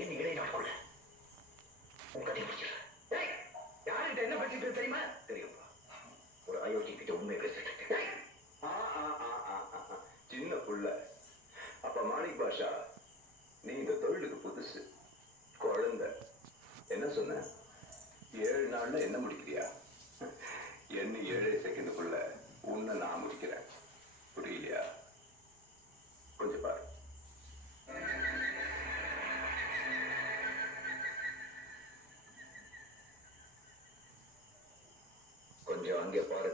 இன்னைக்கு இடையே நாட்குள்ள உன் கதையை முடிச்சிடுறேன். யாருக்கிட்ட என்ன பேசிட்டு தெரியுமா? தெரியும்பா. ஒரு அயோத்தி கிட்ட உண்மை பேசிட்டு இருக்கேன். சின்ன புள்ள. அப்ப மாணிக் பாஷா, நீ இந்த தொழிலுக்கு புதுசு, குழந்தை. என்ன சொன்ன? 7 நாள்ல என்ன முடிக்கிறியா? என்ன 7 செகண்டுக்குள்ள உன்னை நான் முடிக்கிறேன். புரியலையா? கொஞ்சம் பாரு. கொஞ்சம் அங்கே பாரு.